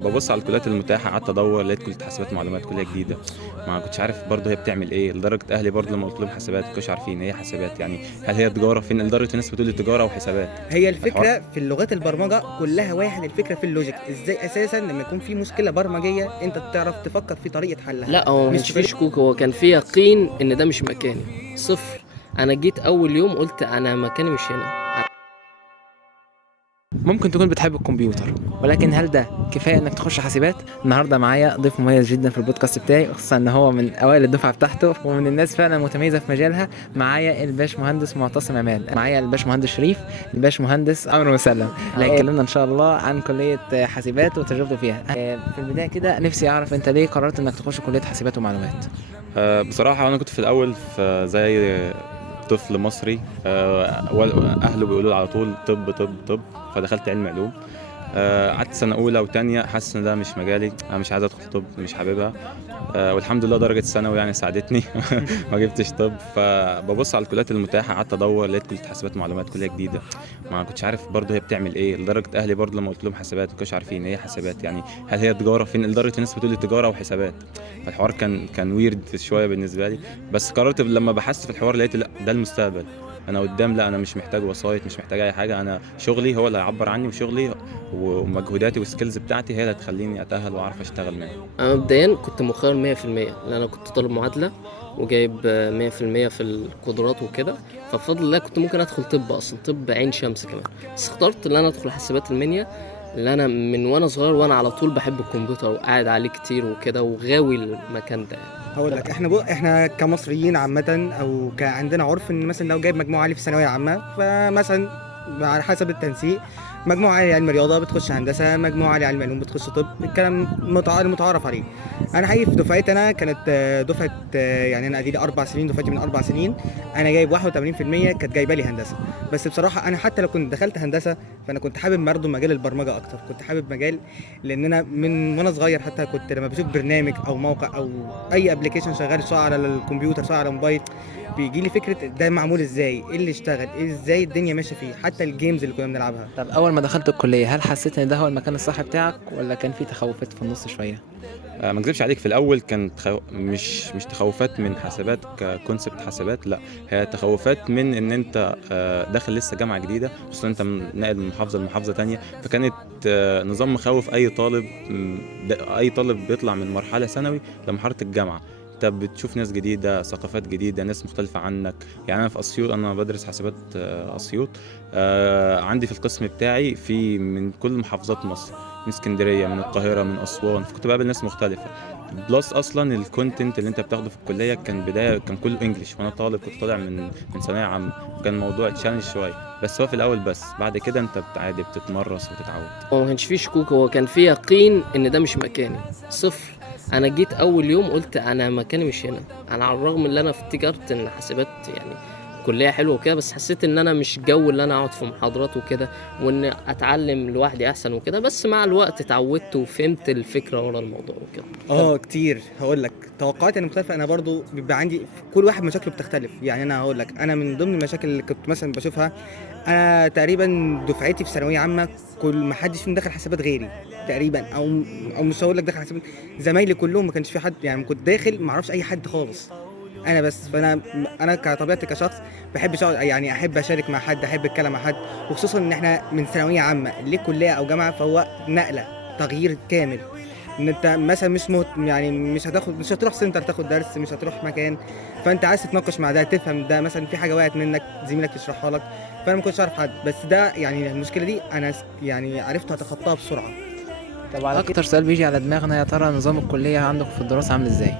ببص على الكليات المتاحه، قعدت ادور لقيت كليه حاسبات معلومات، كليه جديده. ما كنتش عارف برضه هي بتعمل ايه، لدرجه اهلي برضه لما قلت لهم حاسبات ما كانوش عارفين هي حاسبات يعني. هل هي تجاره؟ فين لدرجه الناس بتقول لي تجاره وحسابات. هي الحوار الفكره في اللغات البرمجه كلها واحد، الفكره في اللوجيك، ازاي اساسا لما يكون في مشكله برمجيه انت بتعرف تفكر في طريقه حلها. لا، هو ما مش كانش في فيه طريقه. شكوك، هو كان فيه يقين ان ده مش مكاني. صفر. انا جيت اول يوم قلت انا مكاني مش هنا. ممكن تكون بتحب الكمبيوتر، ولكن هل ده كفايه انك تخش حاسبات؟ النهارده معايا ضيف مميز جدا في البودكاست بتاعي، خصوصا ان هو من اوائل الدفعه بتاعته ومن الناس فعلا متميزه في مجالها. معايا الباش مهندس معتصم عماد، معايا الباش مهندس شريف، الباش مهندس عمرو مسلم. هيكلمنا ان شاء الله عن كليه حاسبات وتجربته فيها. في البدايه كده نفسي اعرف انت ليه قررت انك تخش كليه حاسبات ومعلومات؟ بصراحه انا كنت في الاول في زي طفل مصري، اهله بيقولوا لي على طول طب طب طب، فدخلت علم علوم. قعدت سنه اولى وتانية حاسس ان ده مش مجالي، انا مش عايز ادخل طب، مش حاببها. والحمد لله درجه الثانوي يعني ساعدتني ما جبتش طب. فببص على الكليات المتاحه، قعدت ادور لقيت كليه حاسبات معلومات، كليه جديده. ما كنتش عارف برضه هي بتعمل ايه، لدرجه اهلي برضه لما قلت لهم حاسبات ما كانوش عارفين هي حاسبات يعني. هل هي تجاره؟ فين لدرجه الناس بتقول لي تجاره وحسابات. الحوار كان ويرد شويه بالنسبه لي، بس قررت لما بحثت في الحوار لقيت لا ده المستقبل. انا قدام، لا انا مش محتاج وسايط، مش محتاج اي حاجه، انا شغلي هو اللي هيعبر عني، وشغلي ومجهوداتي والسكيلز بتاعتي هي اللي هتخليني اتاهل واعرف اشتغل منها. انا مبدئيا كنت مخير 100%، لان انا كنت طالب معادله وجايب 100% في القدرات وكده. فبفضل الله كنت ممكن ادخل طب، اصلا طب عين شمس كمان، بس اخترت ان انا ادخل حاسبات المنيا، اللي انا من وانا صغير وانا على طول بحب الكمبيوتر وقاعد عليه كتير وكده وغاوي المكان ده يعني. هقول لك، احنا كمصريين عامه او عندنا عرف ان مثلا لو جايب مجموع عالي في الثانويه عامه، فمثلا على حسب التنسيق مجموع عالي علم رياضه بتخش هندسه، مجموع عالي علم علوم بتخش طب. الكلام المتعارف عليه. انا حقيقي في دفعتي انا كانت دفعه، يعني انا ادي لي 4 سنين، دفعتي من 4 سنين انا جايب 81%، كانت جايبه لي هندسه. بس بصراحه انا حتى لو كنت دخلت هندسه فانا كنت حابب برضه مجال البرمجه اكتر، كنت حابب مجال، لان انا من وانا صغير حتى كنت لما بشوف برنامج او موقع او اي ابلكيشن شغال سواء على الكمبيوتر سواء على الموبايل، بيجي لي فكره ده معمول ازاي، ايه اللي اشتغل، ايه ازاي الدنيا ماشيه فيه، حتى الجيمز اللي كنا بنلعبها. طب اول ما دخلت الكليه هل حسيت ان ده هو المكان الصح بتاعك، ولا كان في تخوفات في النص شويه؟ ما اكذبش عليك، في الاول كانت مش تخوفات من حسابات ككونسبت حسابات، لا هي تخوفات من ان انت داخل لسه جامعه جديده، خصوصا انت ناقل من محافظه لمحافظه تانية. فكانت نظام مخوف اي طالب، اي طالب بيطلع من مرحله ثانوي لمرحله الجامعه. انت بتشوف ناس جديده، ثقافات جديده، ناس مختلفه عنك. يعني انا في اسيوط، انا بدرس حسابات اسيوط. عندي في القسم بتاعي في من كل محافظات مصر، من اسكندريه، من القاهره، من اسوان، فكنت بقابل ناس مختلفه. بلس اصلا الكونتنت اللي انت بتاخده في الكليه كان بدايه كان كله انجليش، وانا طالب كنت طالع من ثانويه عامه، كان الموضوع تشالنج شويه. بس هو في الاول، بس بعد كده انت عادي بتتمرس وتتعود. هو ما كانش فيه شكوك، هو كان فيه يقين ان ده مش مكاني. صفر. انا جيت اول يوم قلت انا مكاني مش هنا. انا على الرغم ان انا افتكرت ان حاسبات يعني كلية حلوة وكده، بس حسيت ان انا مش جو اللي انا اقعد في محاضرات وكده، وان اتعلم لوحدي احسن وكده. بس مع الوقت اتعودت وفهمت الفكرة ورا الموضوع وكده. كتير. هقول لك توقعاتي انا مختلفه، انا برضو بيبقى عندي كل واحد مشاكله بتختلف. يعني انا هقول لك، انا من ضمن المشاكل اللي كنت مثلا بشوفها، انا تقريبا دفعتي في ثانويه عامه كل ما حدش فيهم دخل حسابات غيري تقريبا، او مش هقول لك دخل حسابات، زمايلي كلهم ما كانش في حد، يعني كنت داخل ما اعرفش اي حد خالص انا بس. فانا كطبيعتي كشخص بحب يعني احب اشارك مع حد، احب اتكلم مع حد، وخصوصا ان احنا من ثانويه عامه لكليه او جامعه، فهو نقله تغيير كامل. ان انت مثلا يعني مش هتروح سنتر تاخد درس، مش هتروح مكان، فانت عايز تتناقش مع ده، تفهم ده، مثلا في حاجه وقعت منك زميلك يشرحها لك. فانا ما كنتش اعرف حد، بس ده يعني المشكله دي انا يعني عرفت اتخطاها بسرعه. طب على اكتر سؤال بيجي على دماغنا، يا ترى نظام الكليه عندكم في الدراسه عامل ازاي؟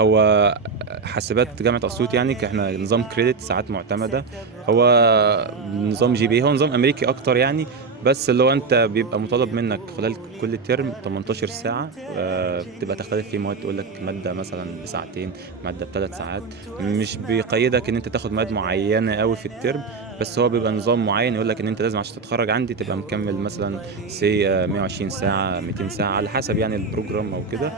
هو حاسبات جامعه اسيوط يعني احنا نظام كريدت، ساعات معتمده. هو نظام جي بي، هو نظام امريكي اكتر يعني. بس اللي هو انت بيبقى مطالب منك خلال كل ترم 18 ساعه، بتبقى تختلف فيه مواد، تقول لك ماده مثلا بساعتين، ماده ب3 ساعات. مش بيقيدك ان انت تاخد مواد معينه قوي في الترم، بس هو بيبقى نظام معين يقول لك ان انت لازم عشان تتخرج عندي تبقى مكمل مثلا 120 ساعه، 200 ساعه، على حسب يعني البروجرام او كده.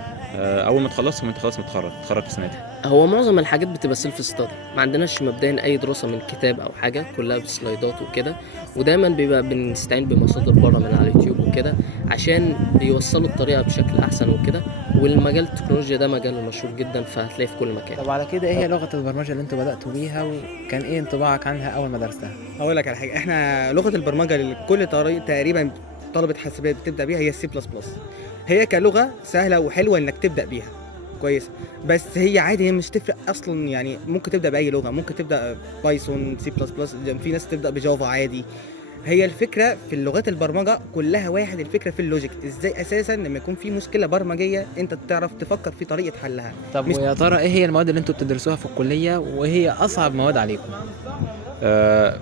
اول ما تخلصهم انت خلاص تتخرج في سنتها. هو معظم الحاجات بتبقى سيلف ستادي، ما عندناش مبدئيا اي دراسه من كتاب او حاجه، كلها بسلايدات وكده. ودايما بيبقى بنستعين بمصادر بره من على اليوتيوب وكده. وكده عشان يوصلوا الطريقه بشكل احسن وكده. والمجال التكنولوجيا ده مجال مشهور جدا، فهتلاقيه في كل مكان. طب على كده ايه هي لغه البرمجه اللي انتوا بداتوا بيها، وكان ايه انطباعك عنها اول ما درستها؟ هقول لك على حاجه، احنا لغه البرمجه اللي كل تقريبا طلبه حاسبات بتبدا بيها هي السي بلس بلس. هي كلغه سهله وحلوه انك تبدا بيها كويس، بس هي عادي، هي مش تفرق اصلا. يعني ممكن تبدا باي لغه، ممكن تبدا بايثون، سي بلس بلس، في ناس تبدا بجافا عادي. هي الفكره في اللغات البرمجه كلها واحد، الفكره في اللوجيك، ازاي اساسا لما يكون في مشكله برمجيه انت تعرف تفكر في طريقه حلها. طب مش- ويا ترى ايه هي المواد اللي انتوا بتدرسوها في الكليه، وهي اصعب مواد عليكم؟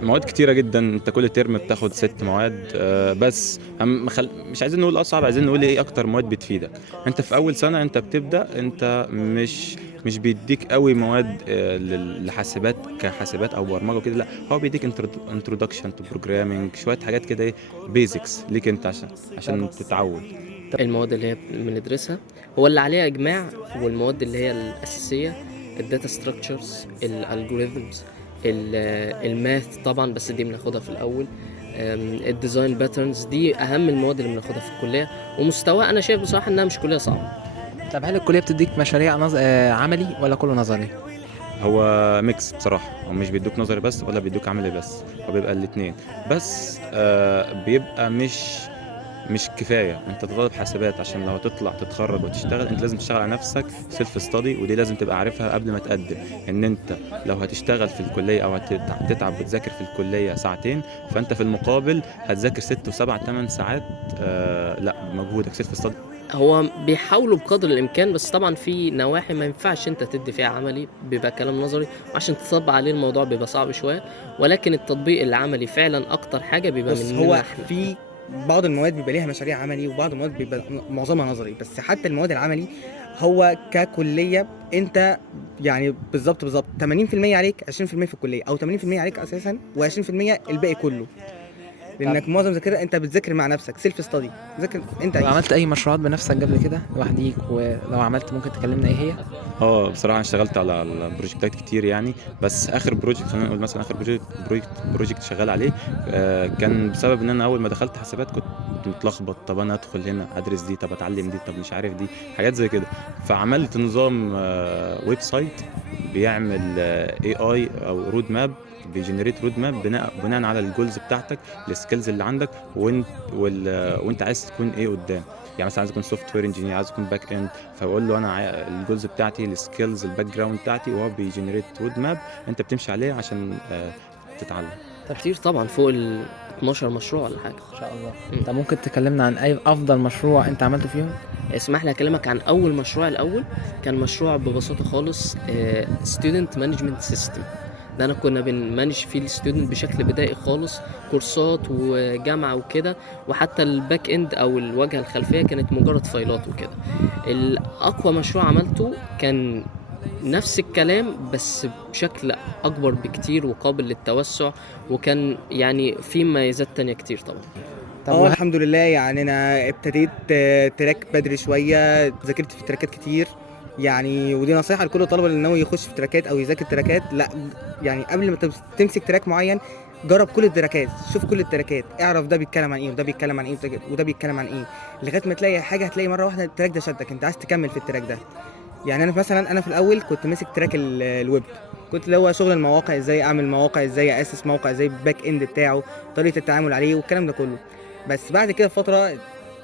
مواد كتيرة جدا، انت كل ترم بتاخد 6 مواد. بس مش عايزين نقول اصعب، عايزين نقول ايه اكتر مواد بتفيدك. انت في اول سنة انت بتبدأ، انت مش بيديك قوي مواد لحاسبات كحاسبات او برمجة وكده، لا هو بيديك introduction to programming، شوية حاجات كده ايه بيزكس ليك انت عشان تتعود. المواد اللي هي بندرسها هو اللي عليها اجماع، والمواد اللي هي الاساسيه الداتا ستراكشرز، الالجوريثمز، الماث طبعا، بس دي بناخدها في الاول. الديزاين باترنز دي اهم المواد اللي بناخدها في الكليه، ومستوى انا شايف بصراحه انها مش كليه صعبه. طب هل الكليه بتديك مشاريع عملي ولا كله نظري؟ هو ميكس بصراحة، هو مش بيدوك نظري بس ولا بيدوك عملي بس، هو بيبقى الاتنين. بس بيبقى مش كفايه. انت طالب حاسبات عشان لو تطلع تتخرج وتشتغل انت لازم تشتغل على نفسك سيلف ستادي، ودي لازم تبقى عارفها قبل ما تقدم. ان انت لو هتشتغل في الكليه او هتتعب بتذاكر في الكليه ساعتين، فانت في المقابل هتذاكر 6 و7 8 ساعات لا بمجهودك سيلف ستادي. هو بيحاولوا بقدر الامكان، بس طبعا في نواحي ما ينفعش انت تدي فيها عملي، بيبقى كلام نظري، وعشان تطبق عليه الموضوع بيبقى صعب شويه. ولكن التطبيق العملي فعلا اكتر حاجه بيبقى بص، من هو احنا. في بعض المواد بيبقى ليها مشاريع عملي، وبعض المواد بيبقى معظمها نظري. بس حتى المواد العملي هو ككليه انت يعني بالظبط 80% عليك، 20% في الكليه، او 80% عليك اساسا، و20% الباقي كله. لانك معظم ذاكرة انت بتذاكر مع نفسك سيلف ستادي، ذاكر انت طب عملت اي مشروعات بنفسك قبل كده لوحديك؟ ولو عملت ممكن تكلمنا ايه هي؟ بصراحه انا اشتغلت على البروجكتات كتير يعني، بس اخر بروجكت خلينا نقول مثلا اخر بروجكت شغال عليه كان بسبب ان انا اول ما دخلت حسابات كنت متلخبط. طب انا ادخل هنا ادرس دي، طب اتعلم دي، طب مش عارف دي، حاجات زي كده. فعملت نظام ويب سايت بيعمل AI او رود ماب، بيجنريت رود ماب بناء على الجولز بتاعتك، السكيلز اللي عندك، وانت عايز تكون ايه قدام. يعني مثلا عايز اكون سوفت وير انجينير، عايز اكون باك اند، فبقول له انا الجولز بتاعتي، السكيلز، الباك جراوند بتاعتي، وهو بيجنريت رود ماب انت بتمشي عليه عشان تتعلم. كتير طبعا، فوق ال 12 مشروع ولا حاجه ان شاء الله. طب ممكن تكلمنا عن اي افضل مشروع انت عملته فيهم؟ اسمح لي اكلمك عن اول مشروع. الاول كان مشروع ببساطه خالص ستودنت مانجمنت سيستم. ده انا كنا بنمانج فيه الستودنت بشكل بدائي خالص، كورسات وجامعه وكده، وحتى الباك اند او الواجهه الخلفيه كانت مجرد فايلات وكده. الاقوى مشروع عملته كان نفس الكلام بس بشكل اكبر بكتير وقابل للتوسع، وكان يعني في مميزات تانية كتير طبعا. طب الحمد لله. يعني انا ابتديت تراك بدري شويه، ذاكرت في تراكات كتير يعني. ودي نصيحه لكل الطلبه اللي ناوي يخش في تراكات او يذاكر تراكات، لا يعني قبل ما تمسك تراك معين جرب كل التراكات، شوف كل التراكات، اعرف ده بيتكلم عن ايه وده بيتكلم عن ايه وده بيتكلم عن ايه، لغايه ما تلاقي حاجه، هتلاقي مره واحده التراك ده شدك، انت عايز تكمل في التراك ده. يعني انا مثلا في الاول كنت ماسك تراك الويب، كنت اللي هو شغل المواقع، ازاي اعمل مواقع، ازاي اسس موقع، ازاي الباك اند بتاعه، طريقه التعامل عليه والكلام ده كله. بس بعد كده فتره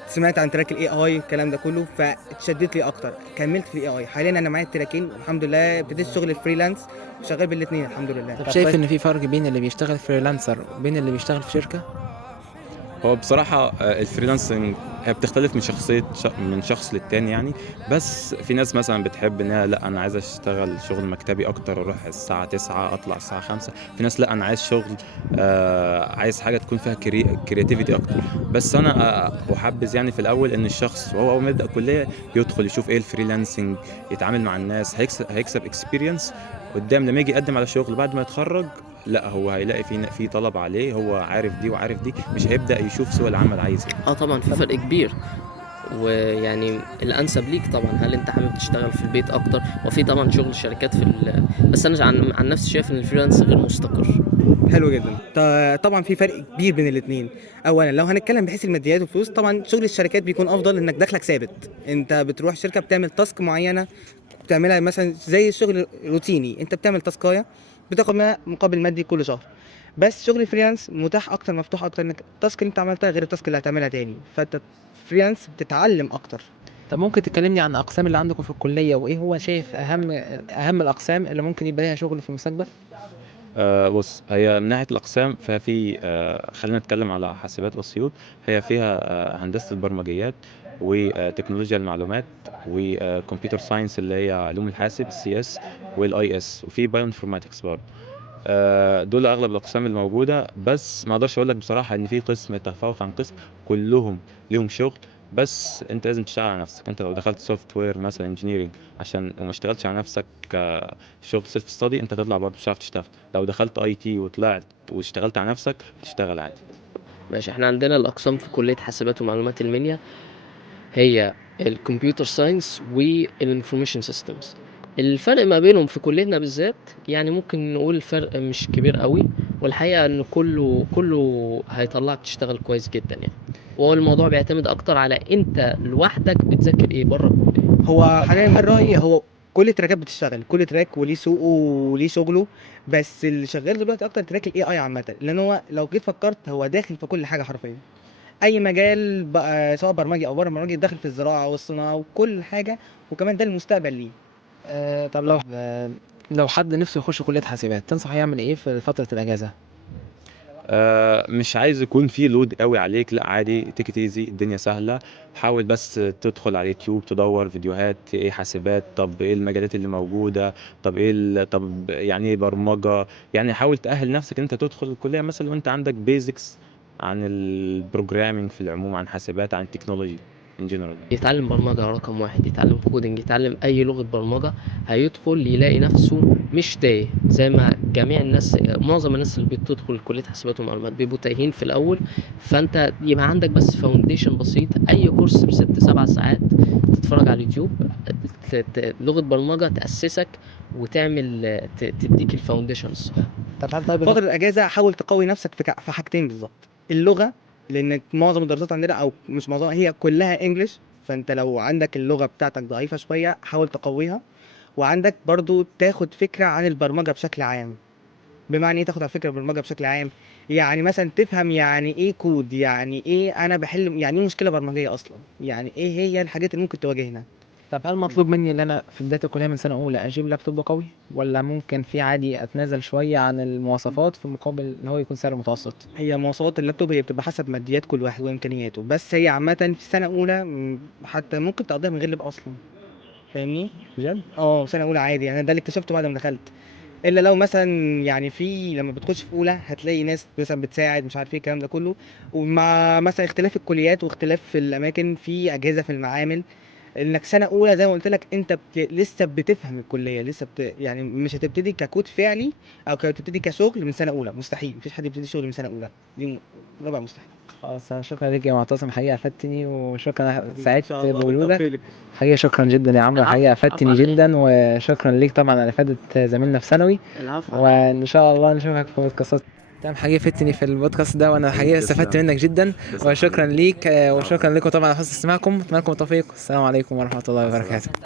سمعت عن تراك الاي اي الكلام ده كله، فاتشدت لي اكتر، كملت في الاي اي. حاليا انا معايا التراكين والحمد لله، ابتديت شغل الفريلانس وشغال بالاثنين الحمد لله. طب شايف ان في فرق بين اللي بيشتغل فريلانسر وبين اللي بيشتغل في شركه؟ هو بصراحة الفريلانسنج هي بتختلف من شخص للتاني يعني. بس في ناس مثلا بتحب انها لا انا عايز اشتغل شغل مكتبي اكتر، اروح الساعة 9 اطلع الساعة 5. في ناس لا انا عايز شغل عايز حاجة تكون فيها كرياتيفيتي اكتر. بس انا احبذ يعني في الاول ان الشخص وهو اول ما يبدأ كلية يدخل يشوف ايه الفريلانسنج، يتعامل مع الناس، هيكسب اكسبيرينس قدام لما يجي يقدم على شغل بعد ما يتخرج. لا هو هيلاقي في طلب عليه، هو عارف دي وعارف دي، مش هيبدأ يشوف سوق العمل عايز ايه. طبعا في فرق كبير. ويعني الانسب ليك طبعا. هل انت حابب تشتغل في البيت اكتر؟ وفي طبعا شغل الشركات بس انا عن نفسي شايف ان الفريلانس غير مستقر. حلو جدا. طبعا في فرق كبير بين الاثنين. اولا لو هنتكلم بحيث الماديات والفلوس، طبعا شغل الشركات بيكون افضل انك دخلك ثابت. انت بتروح شركه بتعمل تاسك معينه، بتعملها مثلا زي الشغل روتيني، انت بتعمل تاسكايه بتاخد منها مقابل مادي كل شهر. بس شغل الفريلانس متاح اكتر، مفتوح اكتر، انك التاسك اللي انت عملتها غير التاسك اللي هتعملها تاني، فانت فريلانس بتتعلم اكتر. طب ممكن تكلمني عن الاقسام اللي عندكم في الكليه، وايه هو شايف اهم الاقسام اللي ممكن يبقى ليها شغل في المستقبل؟ بص، هي من ناحية الأقسام ففي خلينا نتكلم على حاسبات أسيوط. هي فيها هندسة البرمجيات وتكنولوجيا المعلومات وكمبيوتر ساينس اللي هي علوم الحاسب CS والIS، وفي بايو انفورماتكس برضه. دول أغلب الأقسام الموجودة، بس ما أقدرش أقول لك بصراحة إن في قسم يتفوق عن قسم. كلهم ليهم شغل، بس أنت لازم تشتغل على نفسك. أنت لو دخلت سوفت وير مثلا انجينيرنج عشان وما اشتغلتش على نفسك شغل سيلف ستادي، انت تطلع برضه مش هتعرف تشتغل. لو دخلت IT وطلعت واشتغلت على نفسك تشتغل عادي. ماشي، احنا عندنا الاقسام في كليه حاسبات ومعلومات المنيا هي الكمبيوتر ساينس والانفورميشن سيستمز. الفرق ما بينهم في كليتنا بالذات يعني ممكن نقول الفرق مش كبير قوي، والحقيقه ان كله هيطلعك تشتغل كويس جدا يعني. وهو الموضوع بيعتمد اكتر على انت لوحدك بتذاكر ايه بره الكليه. هو حاليا من رأيي، هو كل التراكات بتشتغل، كل تراك وليه سوقه وليه شغله، بس اللي شغال دلوقتي اكتر تراك الاي اي عامه، لان هو لو جيت فكرت هو داخل في كل حاجه حرفيا. اي مجال بقى، سواء برمجي او بره برمجي، داخل في الزراعه والصناعه وكل حاجه، وكمان ده المستقبل ليه. طب لو حد نفسه يخش كليه حاسبات، تنصح يعمل ايه في فتره الاجازه؟ مش عايز يكون في لود قوي عليك، لا عادي، تيك ايزي، الدنيا سهله. حاول بس تدخل على اليوتيوب تدور فيديوهات ايه حاسبات، طب ايه المجالات اللي موجوده، طب ايه طب يعني ايه برمجه. يعني حاول تأهل نفسك ان انت تدخل الكليه مثلا وانت عندك بيزكس عن البروجرامينج في العموم، عن حاسبات، عن التكنولوجي ان جنرال. يتعلم برمجة رقم واحد، يتعلم كودينج، يتعلم أي لغة برمجة، هيدخل يلاقي نفسه مش تايه زي ما جميع الناس، معظم الناس اللي بتدخل كلية حاسبات ومعلومات بيبقوا تايهين في الأول. فأنت يبقى عندك بس فاونديشن بسيط، أي كورس ب6-7 ساعات تتفرج على اليوتيوب، لغة برمجة تأسسك وتعمل تديك الفاونديشنز. طب هل طيب فتره الاجازه حاول تقوي نفسك في حاجتين بالظبط: اللغه، لان معظم الدراسات عندنا، او مش معظمها، هي كلها انجليش، فانت لو عندك اللغه بتاعتك ضعيفه شويه حاول تقويها. وعندك برضو تاخد فكره عن البرمجه بشكل عام. بمعنى ايه تاخد على فكره البرمجه بشكل عام؟ يعني مثلا تفهم يعني ايه كود، يعني ايه انا بحل، يعني ايه مشكله برمجيه اصلا، يعني ايه هي الحاجات اللي ممكن تواجهنا. طب هل مطلوب مني ان انا في بدايه الكليه من سنه اولى اجيب لابتوب قوي، ولا ممكن في عادي اتنازل شويه عن المواصفات في مقابل ان هو يكون سعر متوسط؟ هي مواصفات اللابتوب هي بتبقى حسب ماديات كل واحد وامكانياته، بس هي عامه في سنه اولى حتى ممكن تقضيها من غير لاب اصلا. فاهمني؟ بجد؟ سنه اولى عادي يعني، ده اللي اكتشفته بعد ما دخلت. الا لو مثلا يعني في لما بتخش في اولى هتلاقي ناس مثلا بتساعد، مش عارف ايه الكلام ده كله، ومع مثلا اختلاف الكليات واختلاف الاماكن في اجهزه في المعامل. انك سنه اولى زي ما قلت لك انت لسه بتفهم الكليه، لسه يعني مش هتبتدي ككود فعلي او تبتدي كشغل من سنه اولى، مستحيل، مفيش حد يبتدي شغل من سنه اولى، دي ربع مستحيل. خلاص، شكرا ليك يا معتصم، حقيقه افدتني، وشكرا ان سعدت شاء الله بوجودك. بالتوفيق لك. حقيقه شكرا جدا يا عمرو، حقيقه افدتني العفو. جدا، وشكرا ليك طبعا على افاده زميلنا في ثانوي، العفو. وان شاء الله نشوفك في بودكاستات. تمام، حقيقة فتني في البودكاست ده، وانا حقيقة استفدت منك جدا، وشكرا ليك وشكرا لكم طبعا على حسن استماعكم. اتمنى لكم التوفيق. السلام عليكم ورحمة الله وبركاته.